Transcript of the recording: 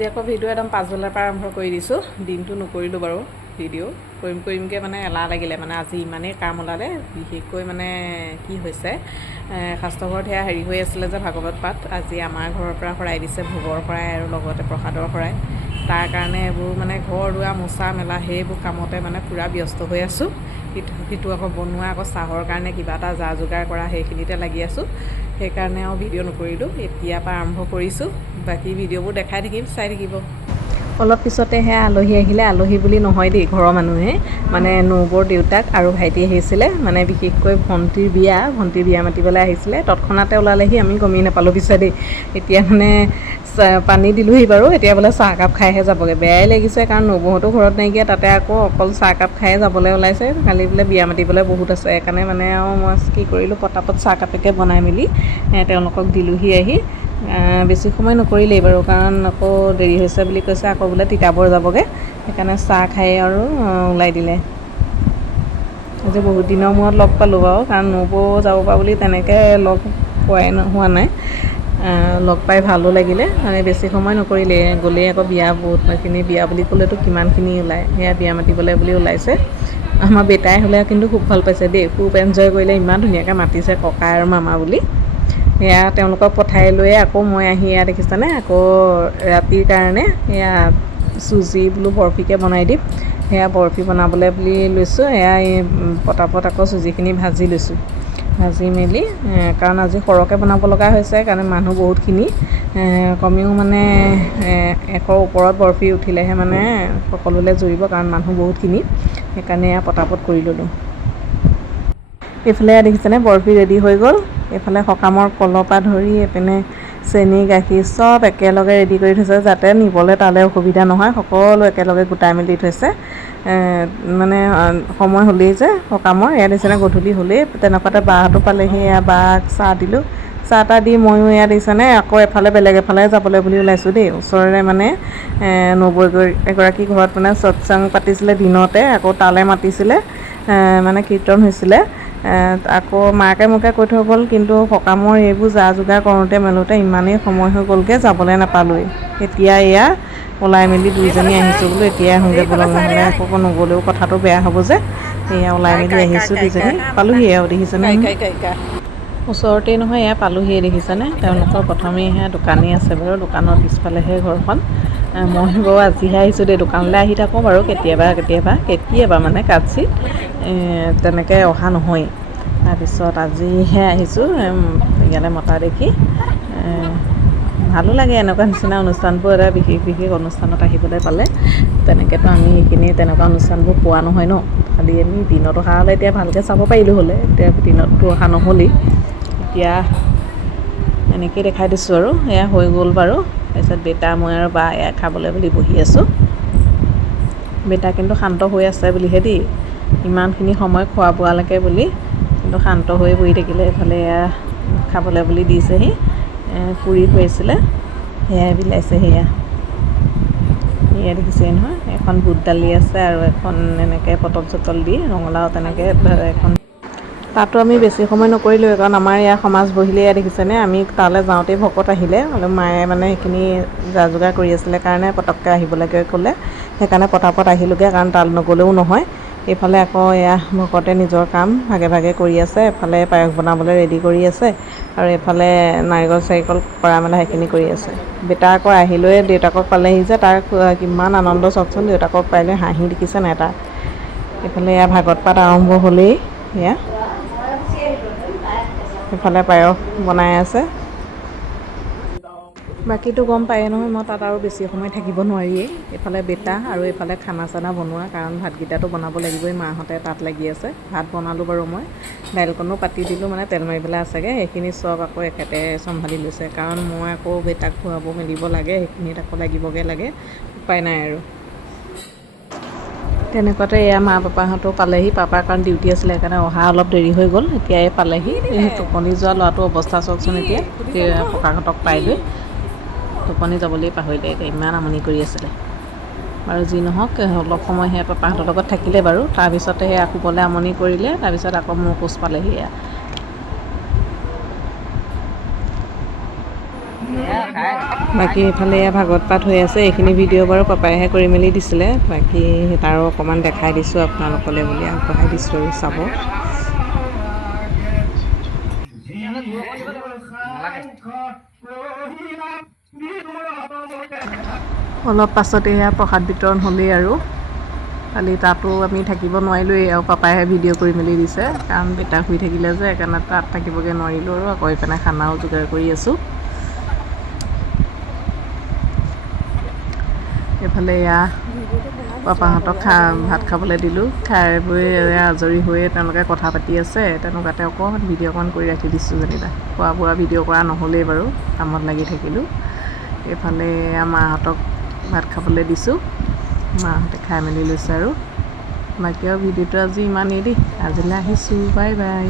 আজি আকৌ ভিডিঅ' একদম পাছবেলাৰ পৰা আৰম্ভ কৰি দিছোঁ। দিনটো নকৰিলোঁ বাৰু ভিডিঅ' কৰিমকৈ মানে এলাহ লাগিলে, মানে আজি ইমানেই কাম ওলালে। বিশেষকৈ মানে কি হৈছে, শাস্ত্ৰঘৰত সেয়া হেৰি হৈ আছিলে যে ভাগৱত পাঠ, আজি আমাৰ ঘৰৰ পৰা শৰাই দিছে, ভোগৰ শৰাই আৰু লগতে প্ৰসাদৰ শৰাই। তাৰ কাৰণে এইবোৰ মানে ঘৰ দুৱাৰ মোচা মেলা সেইবোৰ কামতে মানে পূৰা ব্যস্ত হৈ আছোঁ। সিটো আকৌ বনোৱা, আকৌ চাহৰ কাৰণে কিবা এটা যা যোগাৰ কৰা, সেইখিনিতে লাগি আছোঁ। সেইকাৰণে আৰু ভিডিঅ' নকৰিলোঁ। এতিয়াৰ পৰা আৰম্ভ কৰিছোঁ। বাকী ভিডিঅ'বোৰ দেখাই থাকিম, চাই থাকিব। অলপ পিছতে সেয়া আলহী আহিলে। আলহী বুলি নহয় দেই, ঘৰৰ মানুহে, মানে নবৌৰ দেউতাক আৰু ভাইটি আহিছিলে। মানে বিশেষকৈ ভণ্টিৰ বিয়া মাতিবলৈ আহিছিলে। তৎক্ষণাতে ওলালেহি, আমি গমেই নাপালোঁ পিছে দেই। এতিয়া মানে পানী দিলোঁহি বাৰু, এতিয়া বোলে চাহকাপ খাইহে যাবগৈ। বেয়াই লাগিছে, কাৰণ নবৌহঁতো ঘৰত নাইকিয়া, তাতে আকৌ অকল চাহকাপ খায়ে যাবলৈ ওলাইছে। কালি বোলে বিয়া মাতিবলৈ বহুত আছে। সেইকাৰণে মানে আৰু মই কি কৰিলোঁ, পটাপট চাহকাপকে বনাই মেলি তেওঁলোকক দিলোঁহি আহি। বেছি সময় নকৰিলেই বাৰু, কাৰণ আকৌ দেৰি হৈছে বুলি কৈছে, আকৌ বোলে তিতাবৰ যাবগৈ। সেইকাৰণে চাহ খাই আৰু ওলাই দিলে। আজি বহুত দিনৰ মূৰত লগ পালোঁ বাৰু, কাৰণ নবৌ যাব পৰা বুলি তেনেকৈ লগ হোৱা নাই। লগ পাই ভালো লাগিলে। মানে বেছি সময় নকৰিলেই, গ'লেই আকৌ বিয়া বহুতখিনি, বিয়া বুলি ক'লেতো কিমানখিনি ওলায়। সেয়া বিয়া মাতিবলৈ বুলি ওলাইছে। আমাৰ বেটাই হ'লে কিন্তু খুব ভাল পাইছে দেই, খুব এনজয় কৰিলে। ইমান ধুনীয়াকৈ মাতিছে ককা আৰু মামা বুলি। সেয়া তেওঁলোকক পঠাই লৈয়ে আকৌ মই আহি ইয়াত দেখিছেনে, আকৌ ৰাতিৰ কাৰণে সেয়া চুজি বোলো বৰফিকে বনাই দিম। সেয়া বৰফি বনাবলৈ বুলি লৈছোঁ। সেয়া এই পটাপট আকৌ চুজিখিনি ভাজি লৈছোঁ। ভাজি মেলি, কাৰণ আজি সৰহকৈ বনাব লগা হৈছে, কাৰণ মানুহ বহুতখিনি। কমেও মানে 100ৰ ওপৰত বৰফি উঠিলেহে মানে সকলোলৈ জুৰিব, কাৰণ মানুহ বহুতখিনি। সেইকাৰণে এয়া পটাপট কৰি ল'লোঁ। এইফালে দেখিছেনে, বৰফি ৰেডি হৈ গ'ল। এইফালে সকামৰ কলৰ পৰা ধৰি এইপিনে চেনি গাখীৰ চব একেলগে ৰেডি কৰি থৈছে, যাতে নিবলৈ তালৈ অসুবিধা নহয়। সকলো একেলগে গোটাই মেলি থৈছে। মানে সময় হ'লেই যে সকামৰ, এয়া দেখিছেনে, গধূলি হ'লেই। তেনেকুৱাতে বাহঁতো পালেহি। এয়া বাক চাহ দিলোঁ। চাহ তাহ দি ময়ো এয়া দেখিছেনে, আকৌ বেলেগ এফালে যাবলৈ বুলি ওলাইছোঁ দেই। ওচৰৰে মানে নবৌ এগৰাকী ঘৰত মানে সৎসং পাতিছিলে দিনতে, আকৌ তালৈ মাতিছিলে। মানে কীৰ্তন হৈছিলে। আকৌ মাকে মোকে কৈ থৈ গ'ল, কিন্তু সকামৰ এইবোৰ যা যোগাৰ কৰোঁতে মেলোঁতে ইমানেই সময় হৈ গ'লগৈ, যাবলৈ নাপালোঁৱেই। এতিয়া এয়া ওলাই মেলি দুইজনী আহিছোঁ বোলো, এতিয়াই আহোঁগৈ ব'লক, নহ'লে আকৌ নগ'লেও কথাটো বেয়া হ'ব যে। এয়া ওলাই মেলি আহিছোঁ দুইজনী। পালোঁহি আৰু দেখিছেনে, ওচৰতেই নহয়। এয়া পালোঁহিয়ে দেখিছেনে। তেওঁলোকৰ প্ৰথমেই সেয়া দোকানেই আছে বাৰু, দোকানৰ পিছফালেহে ঘৰখন। মই বাৰু আজিহে আহিছোঁ দেই। দোকানলৈ আহি থাকোঁ বাৰু কেতিয়াবা মানে কাটচিত, তেনেকৈ অহা নহয়েই। তাৰপিছত আজিহে আহিছোঁ, ইয়ালৈ মতা দেখি। ভালো লাগে এনেকুৱা নিচিনা অনুষ্ঠানবোৰ, এটা বিশেষ অনুষ্ঠানত আহিবলৈ পালে। তেনেকৈতো আমি এইখিনি তেনেকুৱা অনুষ্ঠানবোৰ পোৱা নহয় ন। খালি আমি দিনত অহা হ'লে এতিয়া ভালকৈ চাব পাৰিলোঁ হ'লে, এতিয়া দিনততো অহা নহ'লেই। এতিয়া এনেকৈ দেখাই দিছোঁ আৰু। এয়া হৈ গ'ল বাৰু। তাৰপিছত বেটা, মই আৰু বা এয়া খাবলৈ বুলি বহি আছোঁ। বেটা কিন্তু শান্ত হৈ আছে বুলিহে দেই, ইমানখিনি সময় খোৱা বোৱালৈকে বুলি কিন্তু শান্ত হৈ বহি থাকিলে। এইফালে এয়া খাবলৈ বুলি দিছেহি। পুৰি থৈছিলে, সেয়াই বিলাইছে। সেয়া দেখিছে নহয়, এখন বুট দালি আছে আৰু এখন এনেকৈ পটল চটল দি ৰঙালাও তেনেকৈ এখন। তাতো আমি বেছি সময় নকৰিলোঁ, কাৰণ আমাৰ ইয়াৰ সমাজ বহিলে। এয়া দেখিছেনে, আমি তালৈ যাওঁতেই ভকত আহিলে। মায়ে মানে সেইখিনি যা যোগাৰ কৰি আছিলে কাৰণে পটককৈ আহিবলৈকে ক'লে। সেইকাৰণে পটাপট আহিলোঁগৈ, কাৰণ তাত নগ'লেও নহয়। এইফালে আকৌ এয়া ভকতে নিজৰ কাম ভাগে ভাগে কৰি আছে। এফালে পায়স বনাবলৈ ৰেডি কৰি আছে, আৰু এইফালে নাৰিকল চাৰিকল কৰা মেলা সেইখিনি কৰি আছে। বেটা আকৌ আহিলৈ দেউতাকক পালেহি যে, তাৰ কিমান আনন্দ চাওকচোন। দেউতাকক পাই লৈ হাঁহি দেখিছে নাই তাৰ। এইফালে এয়া ভাগৱত পাঠ আৰম্ভ হ'লেই। এয়া এইফালে পায়স বনাই আছে। বাকীটো গম পায়েই নহয়, মই তাত আৰু বেছি সময় থাকিব নোৱাৰিয়েই। এইফালে বেটা আৰু এইফালে খানা চানা বনোৱা, কাৰণ ভাতকেইটাটো বনাব লাগিবই। মাহঁতে তাত লাগি আছে। ভাত বনালোঁ বাৰু মই, দাইলকণো পাতি দিলোঁ, মানে তেল মাৰিবলৈ আছেগৈ। সেইখিনি চব আকৌ এখেতে চম্ভালি লৈছে, কাৰণ মই আকৌ বেটাক খোৱাব মেলিব লাগে। সেইখিনিত আকৌ লাগিবগৈ লাগে, উপায় নাই আৰু। তেনেকুৱাতে এয়া মা পাপাহঁতো পালেহি। পাপাৰ কাৰণ ডিউটি আছিলে, সেইকাৰণে অহা অলপ দেৰি হৈ গ'ল। এতিয়াই পালেহি। টোপনি যোৱা ল'ৰাটোৰ অৱস্থা চাওকচোন এতিয়া, ককাহঁতক পাই লৈ টোপনি যাবলৈ পাহৰিলে। এতিয়া ইমান আমনি কৰি আছিলে। বাৰু যি নহওক, অলপ সময় সেয়া পাপাহঁতৰ লগত থাকিলে বাৰু। তাৰপিছতে সেয়া শুবলৈ আমনি কৰিলে। তাৰপিছত আকৌ মোৰ কোচ পালেহি। বাকী এইফালে ভাগৱত পাঠ হৈ আছে। এইখিনি ভিডিঅ' বাৰু পাপাইহে কৰি মেলি দিছিলে, বাকী তাৰো অকণমান দেখাই দিছোঁ আপোনালোকলৈ বুলি আগবঢ়াই দিছোঁ আৰু চাব। অলপ পাছতে এয়া প্ৰসাদ বিতৰণ হ'লেই আৰু খালি তাতো আমি থাকিব নোৱাৰিলোঁৱেই আৰু পাপাইহে ভিডিঅ' কৰি মেলি দিছে, কাৰণ বেটা শুই থাকিলে যে সেইকাৰণে তাত থাকিবগৈ নোৱাৰিলোঁ আৰু আকৌ এইপিনে খানাও যোগাৰ কৰি আছোঁ। এইফালে এয়া পাপাহঁতক ভাত খাবলৈ দিলোঁ, খাই বৈ আজৰি হৈয়ে তেওঁলোকে কথা পাতি আছে, তেনেকুৱাতে অকণমান ভিডিঅ' অকণমান কৰি ৰাখি দিছোঁ যেনিবা। খোৱা বোৱা ভিডিঅ' কৰা নহ'লেই বাৰু, কামত লাগি থাকিলোঁ। এইফালে মাহঁতক ভাত খাবলৈ দিছোঁ, মাহঁতে খাই মেলি লৈছে আৰু বাকী আৰু ভিডিঅ'টো আজি ইমানেই দেই। আজিলৈ আহিছোঁ, বাই বাই।